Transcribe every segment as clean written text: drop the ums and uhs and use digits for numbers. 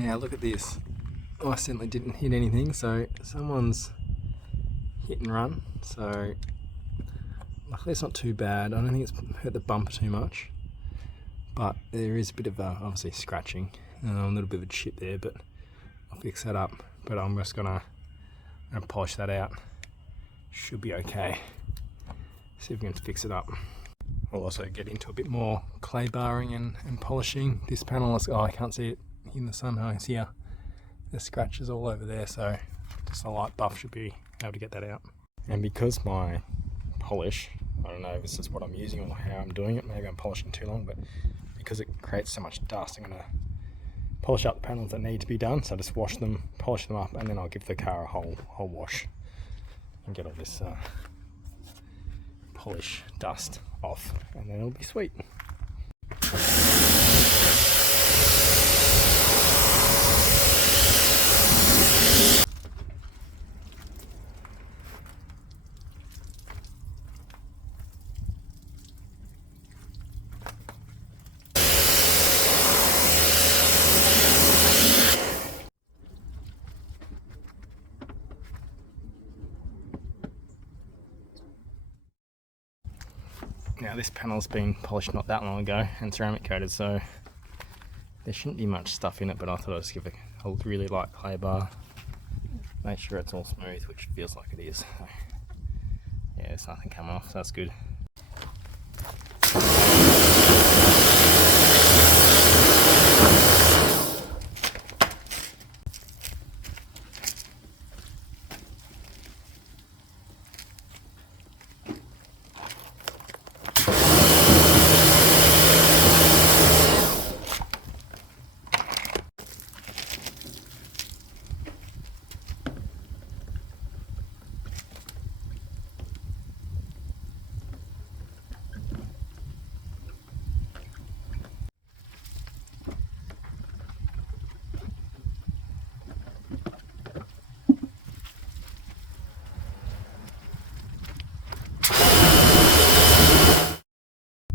Now look at this. I certainly didn't hit anything, so someone's hit and run. So luckily it's not too bad. I don't think it's hurt the bumper too much, but there is a bit of obviously scratching, a little bit of a chip there, but I'll fix that up. But I'm just gonna polish that out. Should be okay. See if we can fix it up. We'll also get into a bit more clay barring and polishing. This panel is, I can't see it in the sun. It's here. There's scratches all over there, so just a light buff should be able to get that out. And because my polish, I don't know if this is what I'm using or how I'm doing it, maybe I'm polishing too long, but because it creates so much dust, I'm going to polish up the panels that need to be done. So I just wash them, polish them up, and then I'll give the car a whole wash and get all this polish dust off, and then it'll be sweet. Now this panel's been polished not that long ago and ceramic coated, so there shouldn't be much stuff in it, but I thought I'd just give it a really light clay bar, make sure it's all smooth, which feels like it is. So, yeah, there's nothing coming off, so that's good.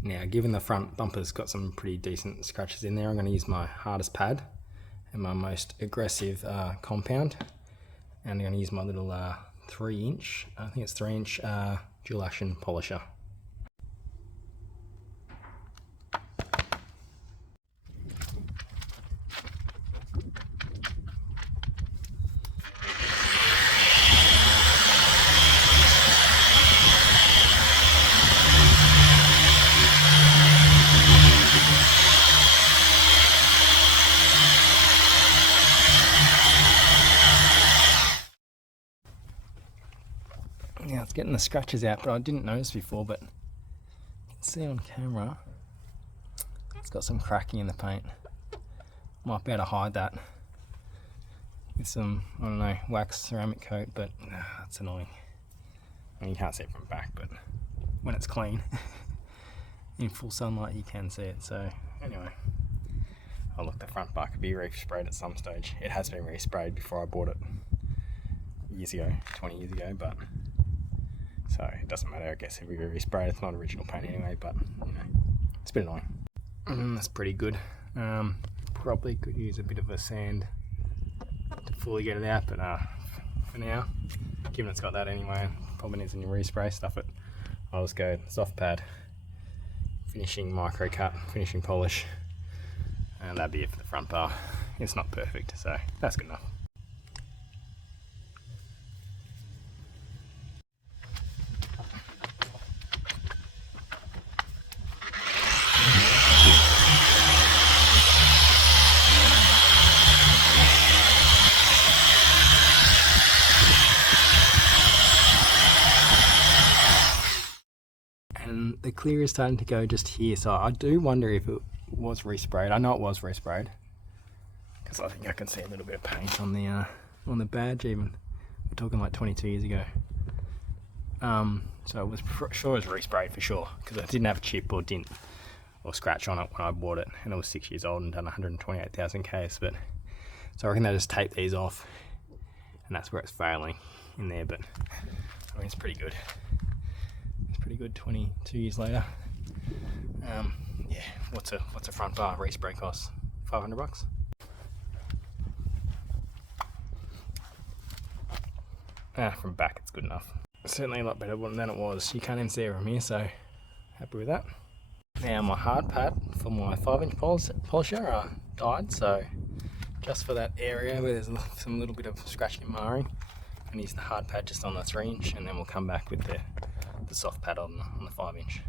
Now, given the front bumper's got some pretty decent scratches in there, I'm going to use my hardest pad and my most aggressive compound, and I'm going to use my little 3-inch, I think it's 3-inch dual action polisher. Now it's getting the scratches out, but I didn't notice before, but you can see on camera it's got some cracking in the paint. Might be able to hide that with some, I don't know, wax ceramic coat, but that's annoying. I mean, you can't see it from back, but when it's clean in full sunlight you can see it. So anyway, oh look, the front bar could be resprayed at some stage. It has been resprayed before I bought it years ago, 20 years ago, but so it doesn't matter, I guess, if we respray it. It's not original paint anyway, but you know, it's a bit annoying. That's pretty good. Probably could use a bit of a sand to fully get it out, but for now, given it's got that anyway, probably needs a new respray, stuff it. I'll just go soft pad, finishing micro cut, finishing polish, and that'd be it for the front bar. It's not perfect, so that's good enough. And the clear is starting to go just here, so I do wonder if it was resprayed. I know it was resprayed because I think I can see a little bit of paint on the badge even. We're talking like 22 years ago. So it was sure it was resprayed for sure, because I didn't have a chip or dint or scratch on it when I bought it, and it was 6 years old and done 128,000 Ks. But so I reckon they just taped these off, and that's where it's failing in there. But I mean, it's pretty good. It's pretty good 22 years later. Yeah, what's a front bar respray cost? $500 bucks. From back it's good enough. Certainly a lot better than it was. You can't even see it from here, so happy with that. Now my hard pad for my 5-inch polisher died, so just for that area where there's some little bit of scratching and marring, and use the hard pad just on the 3-inch, and then we'll come back with the soft pad on the 5-inch.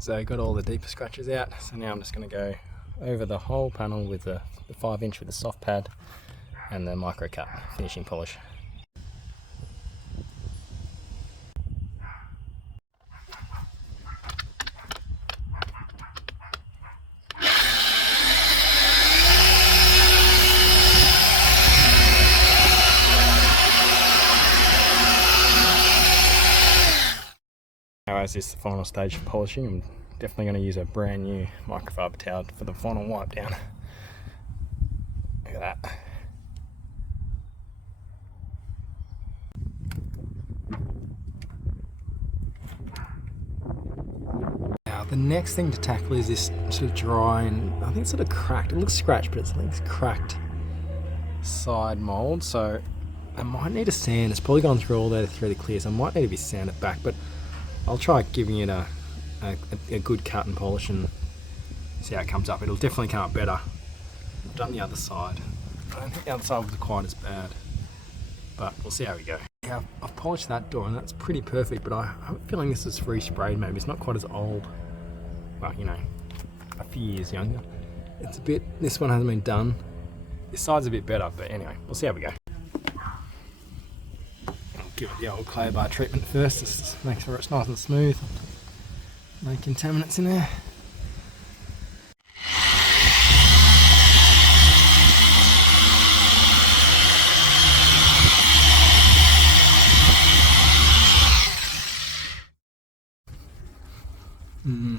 So I got all the deeper scratches out, so now I'm just going to go over the whole panel with the 5-inch with the soft pad and the micro cut finishing polish. Now, as this is the final stage of polishing, I'm definitely going to use a brand new microfiber towel for the final wipe down. Look at that. Now the next thing to tackle is this sort of dry and I think it's sort of cracked. It looks scratched, but it's cracked side mould. So I might need a sand. It's probably gone through all that through the clear, so I might need to be sanded back. But I'll try giving it a good cut and polish and see how it comes up. It'll definitely come up better. I've done the other side. I don't think the other side was quite as bad, but we'll see how we go. Yeah, I've polished that door and that's pretty perfect, but I'm feeling this is free sprayed maybe. It's not quite as old. Well, you know, a few years younger. It's a bit, this one hasn't been done. This side's a bit better, but anyway, we'll see how we go. Give it the old clay bar treatment first, just to make sure it's nice and smooth. No contaminants in there.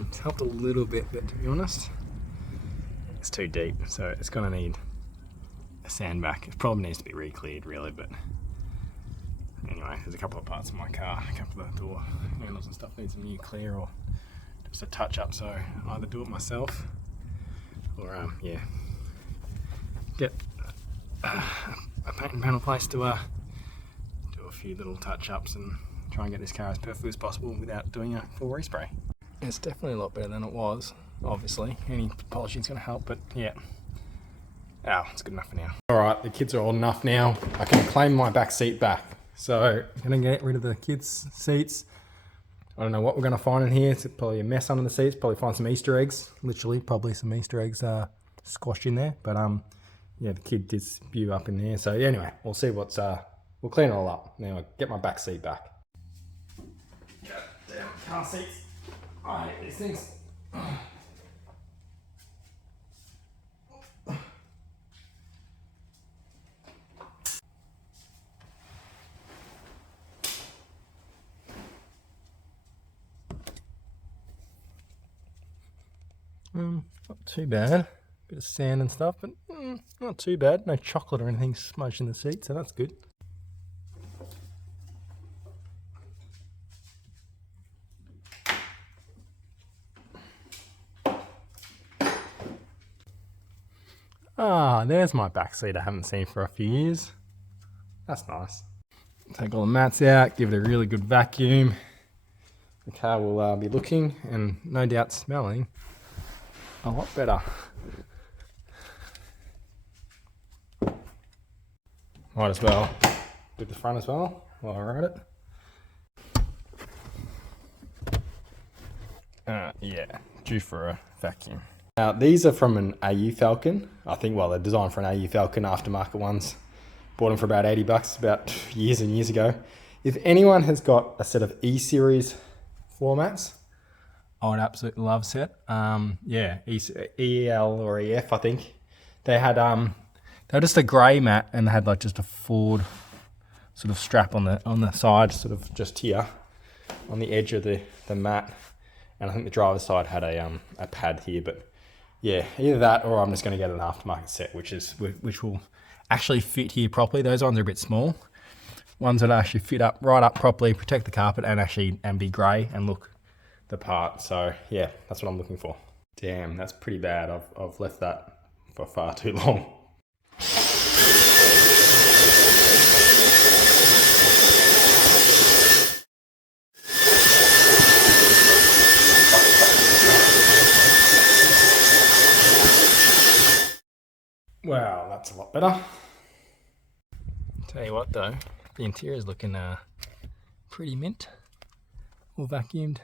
It's helped a little bit, but to be honest, it's too deep, so it's going to need a sand back. It probably needs to be re-cleared really, but anyway, there's a couple of parts of my car, a couple of the door handles and stuff needs a new clear or just a touch up, so I either do it myself or yeah, get a paint and panel place to do a few little touch ups and try and get this car as perfect as possible without doing a full respray. It's definitely a lot better than it was, obviously. Any polishing is going to help, but yeah. It's good enough for now. Alright, the kids are old enough now. I can claim my back seat back. So I'm going to get rid of the kids' seats. I don't know what we're going to find in here. It's probably a mess under the seats. Probably find some Easter eggs. Literally, probably some Easter eggs squashed in there. But yeah, the kid did spew up in there. So anyway, we'll see what's we'll clean it all up. Now I'll get my back seat back. Goddamn car seats. I hate these things. Not too bad. Bit of sand and stuff, but not too bad. No chocolate or anything smudged in the seat, so that's good. There's my back seat I haven't seen for a few years. That's nice. Take all the mats out, give it a really good vacuum. The car will be looking and no doubt smelling a lot better. Might as well do the front as well while I ride it. Yeah, due for a vacuum. Now these are from an AU Falcon. I think, well, they're designed for an AU Falcon, aftermarket ones. Bought them for about 80 bucks about years and years ago. If anyone has got a set of E-Series floor mats. I would absolutely love set. Yeah, EL or EF, I think. They were just a grey mat, and they had like just a Ford sort of strap on the side, sort of just here on the edge of the mat. And I think the driver's side had a pad here, but yeah, either that or I'm just going to get an aftermarket set, which will actually fit here properly. Those ones are a bit small. Ones that actually fit right up properly, protect the carpet, and be grey and look the part. So yeah, that's what I'm looking for. Damn, that's pretty bad. I've left that for far too long. Wow, that's a lot better. Tell you what though, the interior is looking pretty mint. All vacuumed.